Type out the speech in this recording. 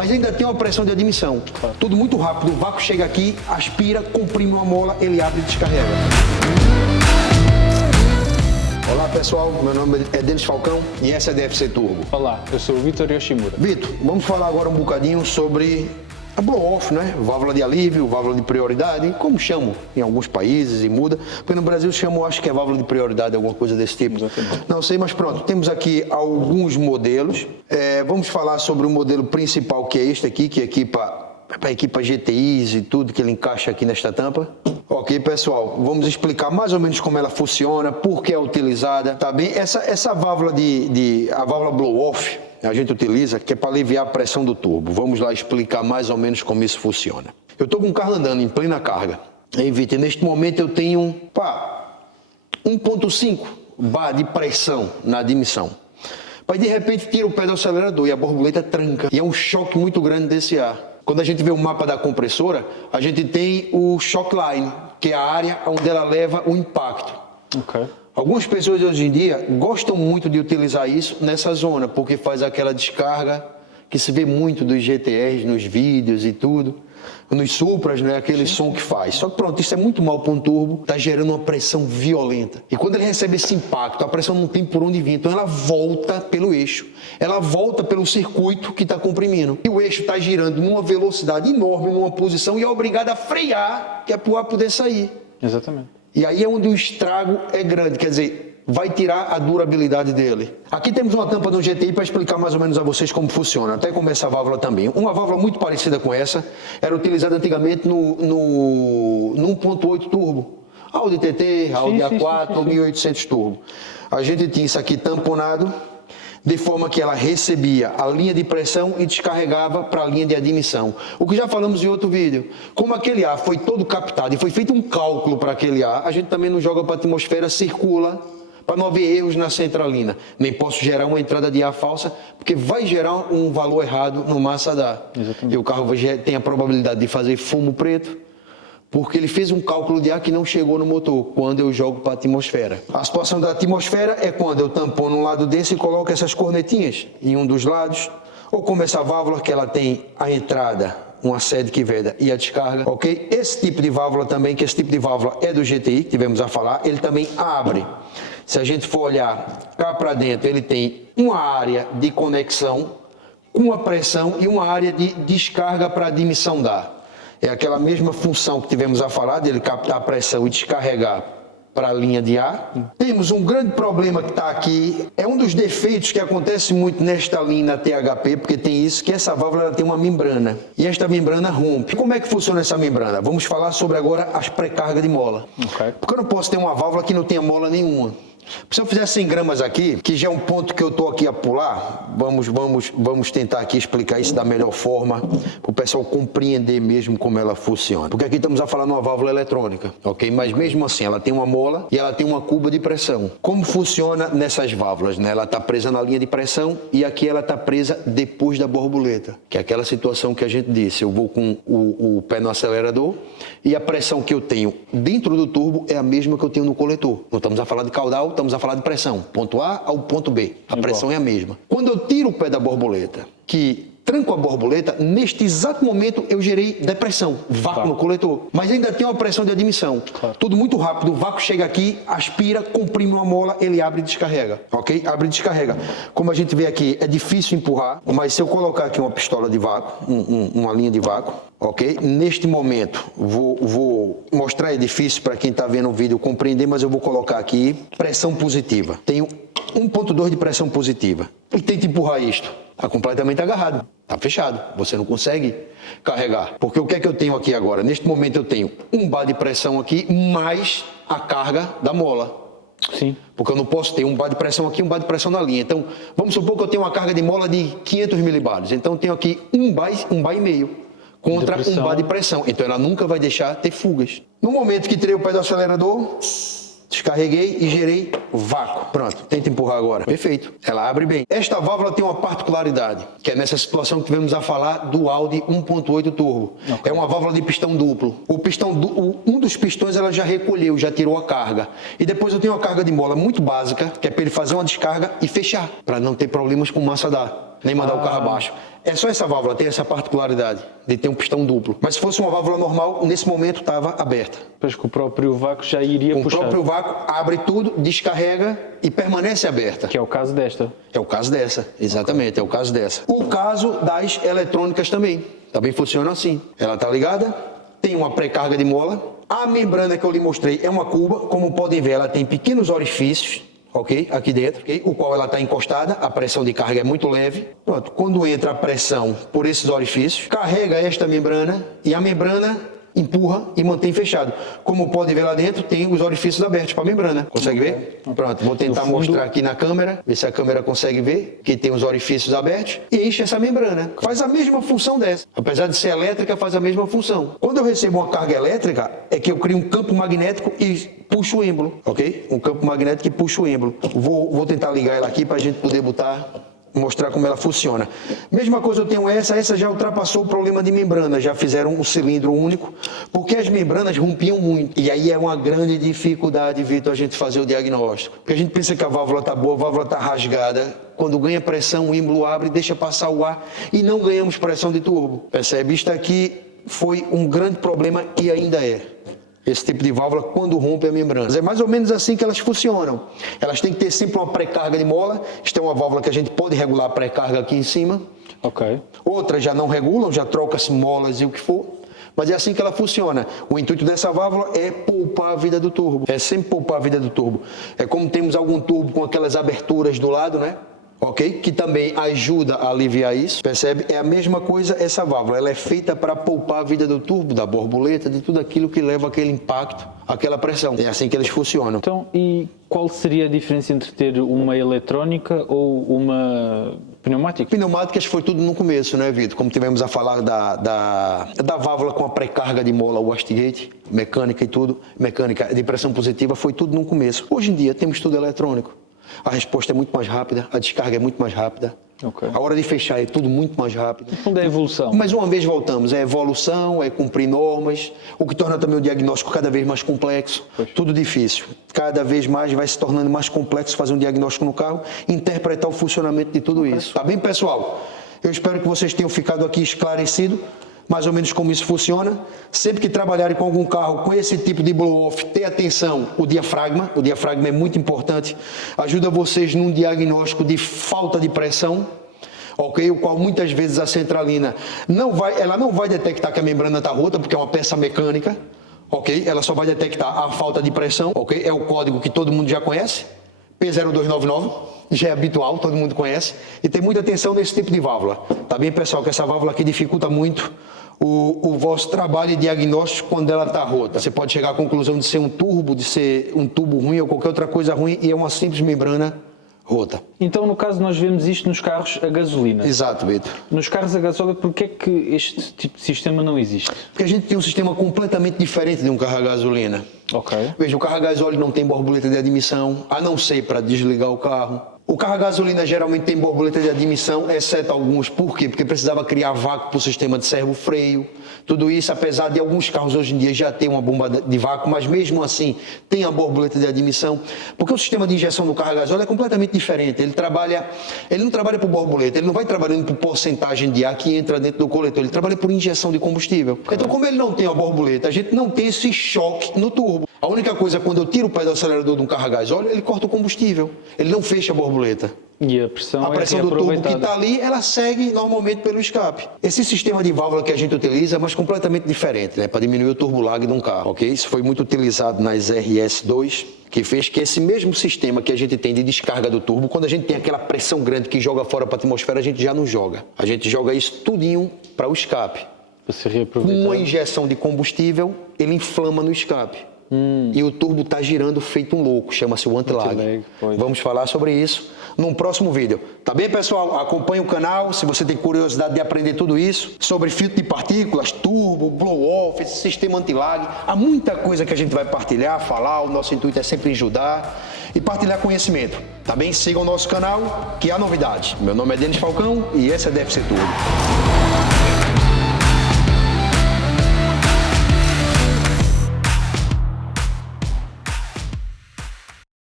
mas ainda tem uma pressão de admissão. Claro. Tudo muito rápido, o vácuo chega aqui, aspira, comprime uma mola, ele abre e descarrega. Olá pessoal, meu nome é Denis Falcão e essa é a DFC Turbo. Olá, eu sou o Vitor Yoshimura. Vitor, vamos falar agora um bocadinho sobre a blow-off, né? Válvula de alívio, válvula de prioridade, como chamam em alguns países e muda. Porque no Brasil chamam, acho que é válvula de prioridade, alguma coisa desse tipo. Exatamente. Não sei, mas pronto, temos aqui alguns modelos. Vamos falar sobre o modelo principal, que é este aqui, que equipa GTIs e tudo que ele encaixa aqui nesta tampa. Ok, pessoal, vamos explicar mais ou menos como ela funciona, por que é utilizada, tá bem? Essa válvula a válvula blow-off, a gente utiliza, que é para aliviar a pressão do turbo. Vamos lá explicar mais ou menos como isso funciona. Eu estou com o carro andando em plena carga. Aí, Vitor, neste momento eu tenho 1.5 bar de pressão na admissão. Mas de repente tira o pé do acelerador e a borboleta tranca. E é um choque muito grande desse ar. Quando a gente vê o mapa da compressora, a gente tem o shock line, que é a área onde ela leva o impacto. Ok. Algumas pessoas hoje em dia gostam muito de utilizar isso nessa zona, porque faz aquela descarga que se vê muito dos GTRs nos vídeos e tudo. Nos Supras, né? Aquele som que faz. Só que pronto, isso é muito mal para um turbo, está gerando uma pressão violenta. E quando ele recebe esse impacto, a pressão não tem por onde vir, então ela volta pelo eixo. Ela volta pelo circuito que está comprimindo. E o eixo está girando numa velocidade enorme, numa posição, e é obrigado a frear, que é para o ar poder sair. Exatamente. E aí é onde o estrago é grande, quer dizer, vai tirar a durabilidade dele. Aqui temos uma tampa do GTI para explicar mais ou menos a vocês como funciona, até como essa válvula também. Uma válvula muito parecida com essa, era utilizada antigamente no 1.8 turbo. Audi TT, Audi A4 ou 1800 turbo. A gente tinha isso aqui tamponado, de forma que ela recebia a linha de pressão e descarregava para a linha de admissão. O que já falamos em outro vídeo. Como aquele ar foi todo captado e foi feito um cálculo para aquele ar, a gente também não joga para a atmosfera, circula, para não haver erros na centralina. Nem posso gerar uma entrada de ar falsa, porque vai gerar um valor errado no massa da. Exatamente. E o carro tem a probabilidade de fazer fumo preto, porque ele fez um cálculo de ar que não chegou no motor, quando eu jogo para a atmosfera. A situação da atmosfera é quando eu tampono um lado desse e coloco essas cornetinhas em um dos lados, ou como essa válvula que ela tem a entrada, uma sede que veda e a descarga, ok? Esse tipo de válvula também, que esse tipo de válvula é do GTI, que tivemos a falar, ele também abre. Se a gente for olhar cá para dentro, ele tem uma área de conexão com a pressão e uma área de descarga para admissão da ar. É aquela mesma função que tivemos a falar, dele captar a pressão e descarregar para a linha de ar. Temos um grande problema que está aqui, é um dos defeitos que acontece muito nesta linha na THP, porque tem isso, que essa válvula ela tem uma membrana, e esta membrana rompe. Como é que funciona essa membrana? Vamos falar sobre agora as pré-cargas de mola. Ok. Porque eu não posso ter uma válvula que não tenha mola nenhuma. Se eu fizer 100 gramas aqui, que já é um ponto que eu estou aqui a pular, vamos tentar aqui explicar isso da melhor forma, para o pessoal compreender mesmo como ela funciona. Porque aqui estamos a falar de uma válvula eletrônica, ok? Mas mesmo assim, ela tem uma mola e ela tem uma cuba de pressão. Como funciona nessas válvulas, né? Ela está presa na linha de pressão e aqui ela está presa depois da borboleta, que é aquela situação que a gente disse. Eu vou com o pé no acelerador e a pressão que eu tenho dentro do turbo é a mesma que eu tenho no coletor. Não estamos a falar de caudal, estamos a falar de pressão, ponto A ao ponto B. A pressão é a mesma. Quando eu tiro o pé da borboleta, que tranco a borboleta, neste exato momento eu gerei depressão, vácuo no coletor. Mas ainda tem uma pressão de admissão. Claro. Tudo muito rápido, o vácuo chega aqui, aspira, comprime uma mola, ele abre e descarrega, ok? Abre e descarrega. Como a gente vê aqui, é difícil empurrar, mas se eu colocar aqui uma pistola de vácuo, uma linha de vácuo, ok? Neste momento, vou mostrar, é difícil para quem está vendo o vídeo compreender, mas eu vou colocar aqui pressão positiva. Tenho 1.2 de pressão positiva. E tenta empurrar isto. Está completamente agarrado. Está fechado. Você não consegue carregar. Porque o que é que eu tenho aqui agora? Neste momento eu tenho um bar de pressão aqui, mais a carga da mola. Sim. Porque eu não posso ter um bar de pressão aqui e um bar de pressão na linha. Então, vamos supor que eu tenho uma carga de mola de 500 milibares. Então, eu tenho aqui um bar e meio contra um bar de pressão. Então, ela nunca vai deixar ter fugas. No momento que tirei o pé do acelerador, descarreguei e gerei vácuo. Pronto, tenta empurrar agora. Perfeito, ela abre bem. Esta válvula tem uma particularidade, que é nessa situação que tivemos a falar do Audi 1.8 Turbo. Okay. É uma válvula de pistão duplo. Um dos pistões ela já recolheu, já tirou a carga. E depois eu tenho uma carga de mola muito básica, que é para ele fazer uma descarga e fechar, para não ter problemas com massa d'ar, nem mandar o carro abaixo. É só essa válvula, tem essa particularidade de ter um pistão duplo. Mas se fosse uma válvula normal, nesse momento estava aberta. Pois que o próprio vácuo já iria Com o puxar. próprio vácuo, abre tudo, descarrega e permanece aberta. Que é o caso desta. É o caso dessa, exatamente, é o caso dessa. O caso das eletrônicas também funciona assim. Ela está ligada, tem uma pré-carga de mola. A membrana que eu lhe mostrei é uma cuba, como podem ver, ela tem pequenos orifícios, ok? Aqui dentro, ok? O qual ela está encostada, a pressão de carga é muito leve. Pronto, quando entra a pressão por esses orifícios, carrega esta membrana e a membrana empurra e mantém fechado. Como pode ver lá dentro, tem os orifícios abertos para a membrana. Consegue ver? Pronto, vou tentar mostrar aqui na câmera, ver se a câmera consegue ver que tem os orifícios abertos e enche essa membrana. Faz a mesma função dessa. Apesar de ser elétrica, faz a mesma função. Quando eu recebo uma carga elétrica, é que eu crio um campo magnético e puxo o êmbolo, ok? Um campo magnético e puxo o êmbolo. Vou tentar ligar ela aqui para a gente poder mostrar como ela funciona. Mesma coisa eu tenho essa já ultrapassou o problema de membrana, já fizeram um cilindro único, porque as membranas rompiam muito. E aí é uma grande dificuldade, Vitor, a gente fazer o diagnóstico. Porque a gente pensa que a válvula está boa, a válvula está rasgada. Quando ganha pressão, o êmbolo abre, deixa passar o ar e não ganhamos pressão de turbo. Percebe? Isto aqui foi um grande problema e ainda é. Esse tipo de válvula quando rompe a membrana. É mais ou menos assim que elas funcionam. Elas têm que ter sempre uma pré-carga de mola. Isto é uma válvula que a gente pode regular a pré-carga aqui em cima. Ok. Outras já não regulam, já troca-se molas e o que for. Mas é assim que ela funciona. O intuito dessa válvula é poupar a vida do turbo. É sempre poupar a vida do turbo. É como temos algum turbo com aquelas aberturas do lado, né? Ok? Que também ajuda a aliviar isso, percebe? É a mesma coisa essa válvula, ela é feita para poupar a vida do turbo, da borboleta, de tudo aquilo que leva aquele impacto, aquela pressão. É assim que eles funcionam. Então, e qual seria a diferença entre ter uma eletrónica ou uma pneumática? Pneumáticas foi tudo no começo, né, Vitor? Como tivemos a falar da válvula com a pré-carga de mola, o wastegate, mecânica e tudo, mecânica de pressão positiva, foi tudo no começo. Hoje em dia temos tudo eletrônico. A resposta é muito mais rápida, a descarga é muito mais rápida. Okay. A hora de fechar é tudo muito mais rápido. Onde é a evolução? Mas uma vez voltamos, é evolução, é cumprir normas, o que torna também o diagnóstico cada vez mais complexo. Pois. Tudo difícil. Cada vez mais vai se tornando mais complexo fazer um diagnóstico no carro, interpretar o funcionamento de tudo isso. Tá bem, pessoal? Eu espero que vocês tenham ficado aqui esclarecido mais ou menos como isso funciona. Sempre que trabalharem com algum carro com esse tipo de blow-off, tenha atenção, o diafragma é muito importante, ajuda vocês num diagnóstico de falta de pressão, ok? O qual muitas vezes a centralina não vai detectar que a membrana está rota, porque é uma peça mecânica, ok? Ela só vai detectar a falta de pressão, ok? É o código que todo mundo já conhece, P0299, já é habitual, todo mundo conhece, e tem muita atenção nesse tipo de válvula, tá bem, pessoal? Que essa válvula aqui dificulta muito o vosso trabalho e diagnóstico quando ela está rota. Você pode chegar à conclusão de ser um turbo, de ser um tubo ruim ou qualquer outra coisa ruim, e é uma simples membrana rota. Então, no caso, nós vemos isto nos carros a gasolina. Exato, Vitor. Nos carros a gasóleo, porquê é que este tipo de sistema não existe? Porque a gente tem um sistema completamente diferente de um carro a gasolina. Ok. Veja, o carro a gasóleo não tem borboleta de admissão, a não ser para desligar o carro. O carro a gasolina geralmente tem borboleta de admissão, exceto alguns. Por quê? Porque precisava criar vácuo para o sistema de servo-freio. Tudo isso, apesar de alguns carros hoje em dia já ter uma bomba de vácuo, mas mesmo assim tem a borboleta de admissão. Porque o sistema de injeção do carro a gasóleo é completamente diferente. Ele não trabalha por borboleta, ele não vai trabalhando por porcentagem de ar que entra dentro do coletor, ele trabalha por injeção de combustível. Então, como ele não tem a borboleta, a gente não tem esse choque no turbo. A única coisa, quando eu tiro o pé do acelerador de um carro a gasóleo, ele corta o combustível, ele não fecha a borboleta. E a pressão do turbo que está ali, ela segue normalmente pelo escape. Esse sistema de válvula que a gente utiliza é mais completamente diferente, né? Para diminuir o turbo lag de um carro, ok? Isso foi muito utilizado nas RS2, que fez que esse mesmo sistema que a gente tem de descarga do turbo, quando a gente tem aquela pressão grande que joga fora para a atmosfera, a gente já não joga. A gente joga isso tudinho para o escape. Para se reaproveitar. Com uma injeção de combustível, ele inflama no escape. E o turbo está girando feito um louco, chama-se o anti-lag. Vamos falar sobre isso num próximo vídeo. Tá bem, pessoal? Acompanhe o canal se você tem curiosidade de aprender tudo isso sobre filtro de partículas, turbo, blow-off, esse sistema anti-lag. Há muita coisa que a gente vai partilhar, falar, o nosso intuito é sempre ajudar e partilhar conhecimento. Tá bem? Sigam o nosso canal que há novidade. Meu nome é Denis Falcão e esse é Deve Ser Tudo.